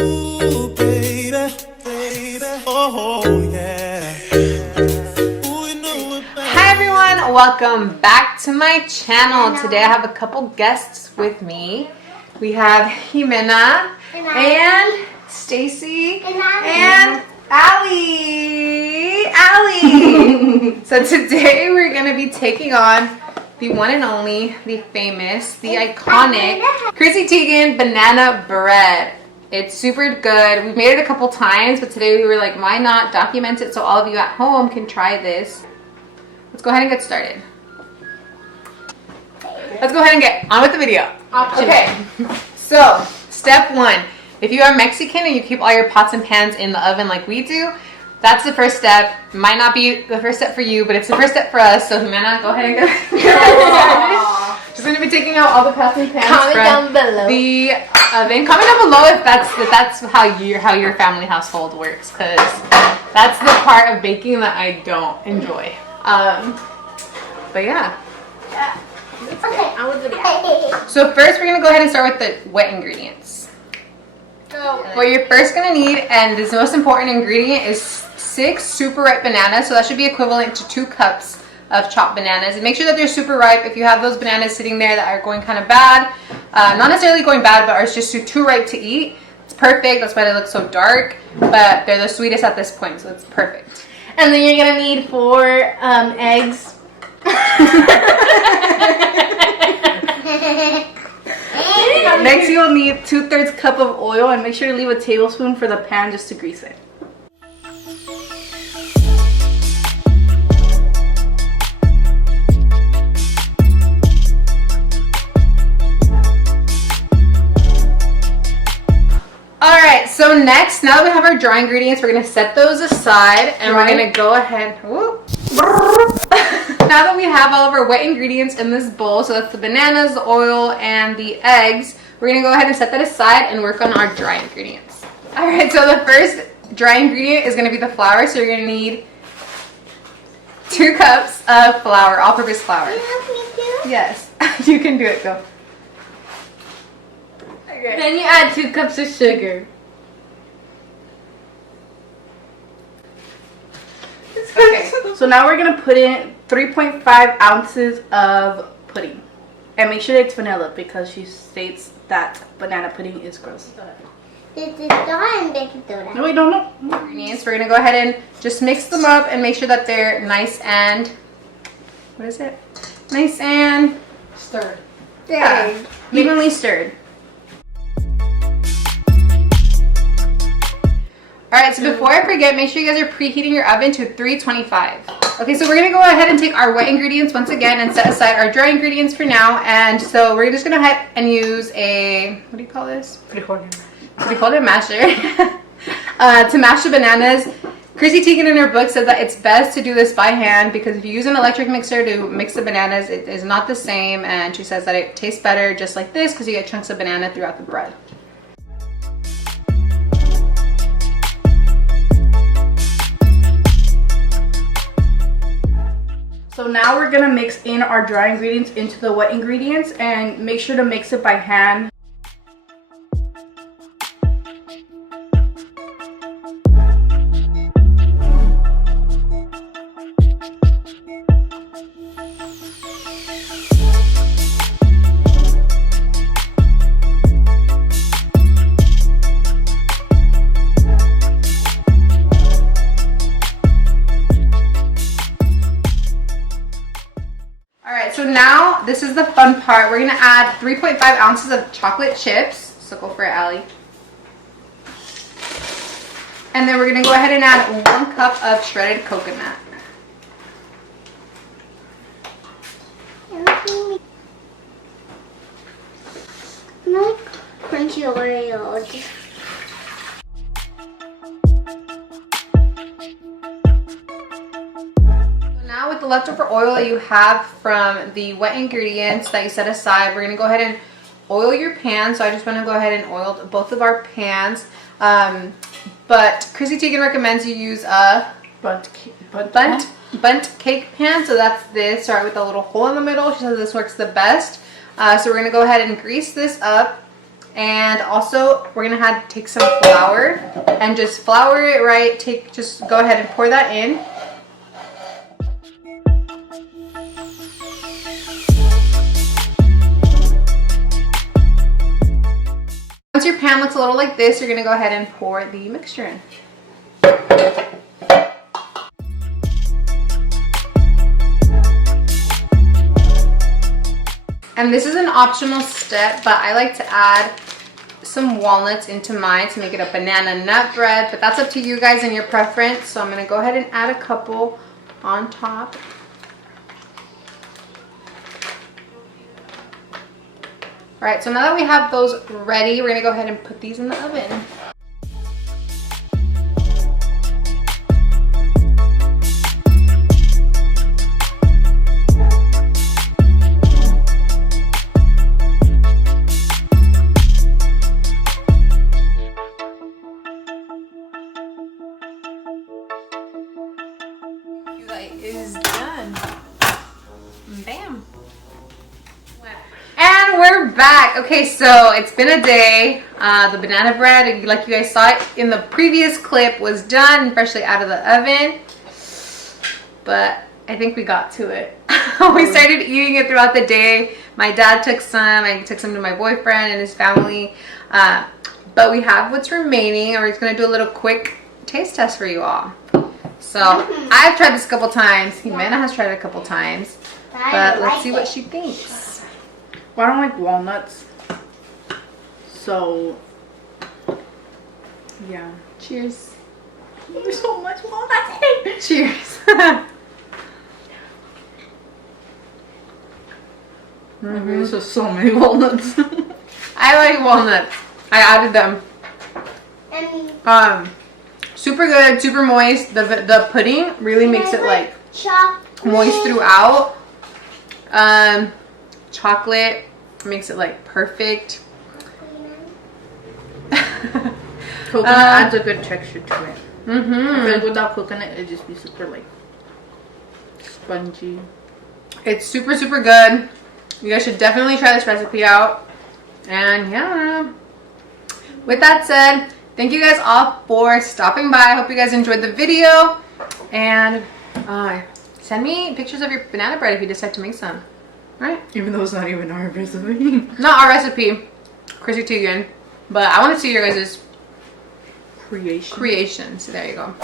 Ooh, baby, baby, oh yeah. Hi everyone, welcome back to my channel. Today I have a couple guests with me. We have Jimena and Stacy and Allie. So today we're gonna be taking on the one and only, the famous, the iconic Chrissy Teigen banana bread. It's super good. We've made it a couple times, but today we were like, why not document it so all of you at home can try this. Let's go ahead and get started. Let's go ahead and get on with the video. Okay, so step one. If you are Mexican and you keep all your pots and pans in the oven like we do, that's the first step. Might not be the first step for you, but it's the first step for us. So Jimena, go ahead and get started. She's going to be taking out all the pots and pans Comment from down below. the oven. Comment down below if that's how your family household works, because that's the part of baking that I don't enjoy. But yeah. Okay, I was video. So first we're going to go ahead and start with the wet ingredients. Go. What you're first going to need, and this most important ingredient, is 6 super ripe bananas. So that should be equivalent to 2 cups of chopped bananas. And make sure that they're super ripe. If you have those bananas sitting there that are going kind of bad, not necessarily going bad, but are just too ripe to eat, it's perfect. That's why they look so dark, but they're the sweetest at this point, so it's perfect. And then you're gonna need 4 eggs. Next, you'll need 2/3 cup of oil, and make sure to leave a tablespoon for the pan just to grease it. Alright, so next, now that we have our dry ingredients, we're going to set those aside, and we're going to go ahead. Whoop. Now that we have all of our wet ingredients in this bowl, so that's the bananas, the oil, and the eggs, we're going to go ahead and set that aside and work on our dry ingredients. Alright, so the first dry ingredient is going to be the flour, so you're going to need 2 cups of flour, all-purpose flour. Can you help me too? Yes, you can do it, go. Okay. Then you add 2 cups of sugar. Okay. So now we're gonna put in 3.5 ounces of pudding, and make sure it's vanilla because she states that banana pudding is gross. No, we don't know. Ingredients. We're gonna go ahead and just mix them up and make sure that they're nice and nice and Stir. yeah, evenly stirred. Alright, so before I forget, make sure you guys are preheating your oven to 325. Okay, so we're going to go ahead and take our wet ingredients once again and set aside our dry ingredients for now. And so we're just going to go ahead and use a, what do you call this? Frijol masher. To mash the bananas. Chrissy Teigen in her book said that it's best to do this by hand because if you use an electric mixer to mix the bananas, it is not the same. And she says that it tastes better just like this because you get chunks of banana throughout the bread. So now we're gonna mix in our dry ingredients into the wet ingredients, and make sure to mix it by hand. So now, this is the fun part. We're going to add 3.5 ounces of chocolate chips. So go for it, Allie. And then we're going to go ahead and add 1 cup of shredded coconut. Like crunchy Oreos. Now with the leftover oil that you have from the wet ingredients that you set aside, we're going to go ahead and oil your pan. So I just want to go ahead and oil both of our pans. But Chrissy Teigen recommends you use a Bunt cake pan. So that's this, right, with a little hole in the middle. She says this works the best. So we're going to go ahead and grease this up. And also we're gonna take some flour and just flour it right. Just go ahead and pour that in. Once your pan looks a little like this, you're gonna go ahead and pour the mixture in. And this is an optional step, but I like to add some walnuts into mine to make it a banana nut bread, but that's up to you guys and your preference. So I'm gonna go ahead and add a couple on top. All right, so now that we have those ready, we're gonna go ahead and put these in the oven. Is done. Bam. And we're back. Okay, so it's been a day. The banana bread, like you guys saw it in the previous clip, was done, freshly out of the oven. But I think we got to it. We started eating it throughout the day. My dad took some. I took some to my boyfriend and his family. But we have what's remaining, and we're just gonna do a little quick taste test for you all. So I've tried this a couple times. Jimena has tried it a couple times. But let's see what she thinks. Well, I don't like walnuts. So, yeah. Cheers. There's so much walnuts in it. Cheers. There's just so many walnuts. I like walnuts. I added them. Super good, super moist. The pudding really makes it like moist throughout. Chocolate makes it like perfect. Coconut adds a good texture to it. I feel Mm-hmm. like without coconut, it'd just be super like spongy. It's super, super good. You guys should definitely try this recipe out. And yeah, with that said, thank you guys all for stopping by. I hope you guys enjoyed the video. And send me pictures of your banana bread if you decide to make some. All right? Even though it's not even our recipe. Not our recipe, Chrissy Teigen. But I want to see your guys' creations. So there you go.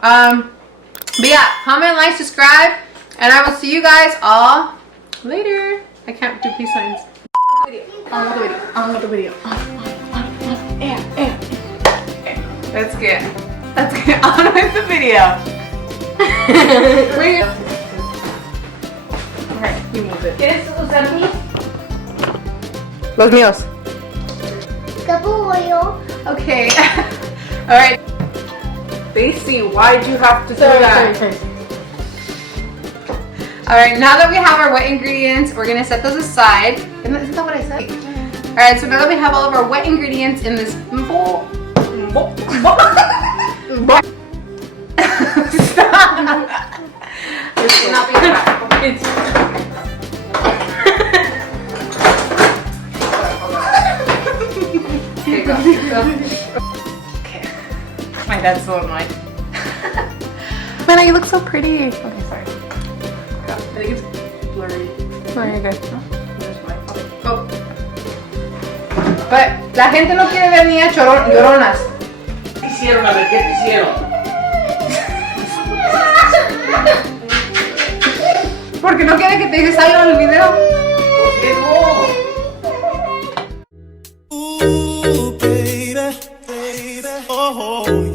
But yeah, comment, like, subscribe. And I will see you guys all later. I can't do peace signs. On with the video. Let's get on with the video. Okay, you move it. ¿Quieres usar mis? Los míos. Okay. All right. Stacy, why'd you have to do that? Sorry. All right. Now that we have our wet ingredients, we're gonna set those aside. Isn't that what I said? All right. So now that we have all of our wet ingredients in this bowl. Stop. It's not being bad. It's okay, go. Okay. My dad's so annoyed. Mena, you look so pretty. Okay, sorry. I think it's blurry. No, you're good. There's my Oh. But la gente no quiere ver niñas lloronas. ¿Qué hicieron? A ver, ¿qué te hicieron? Porque no quiere que te dices algo en el video. ¿Por qué no? Ooh, baby, baby, oh,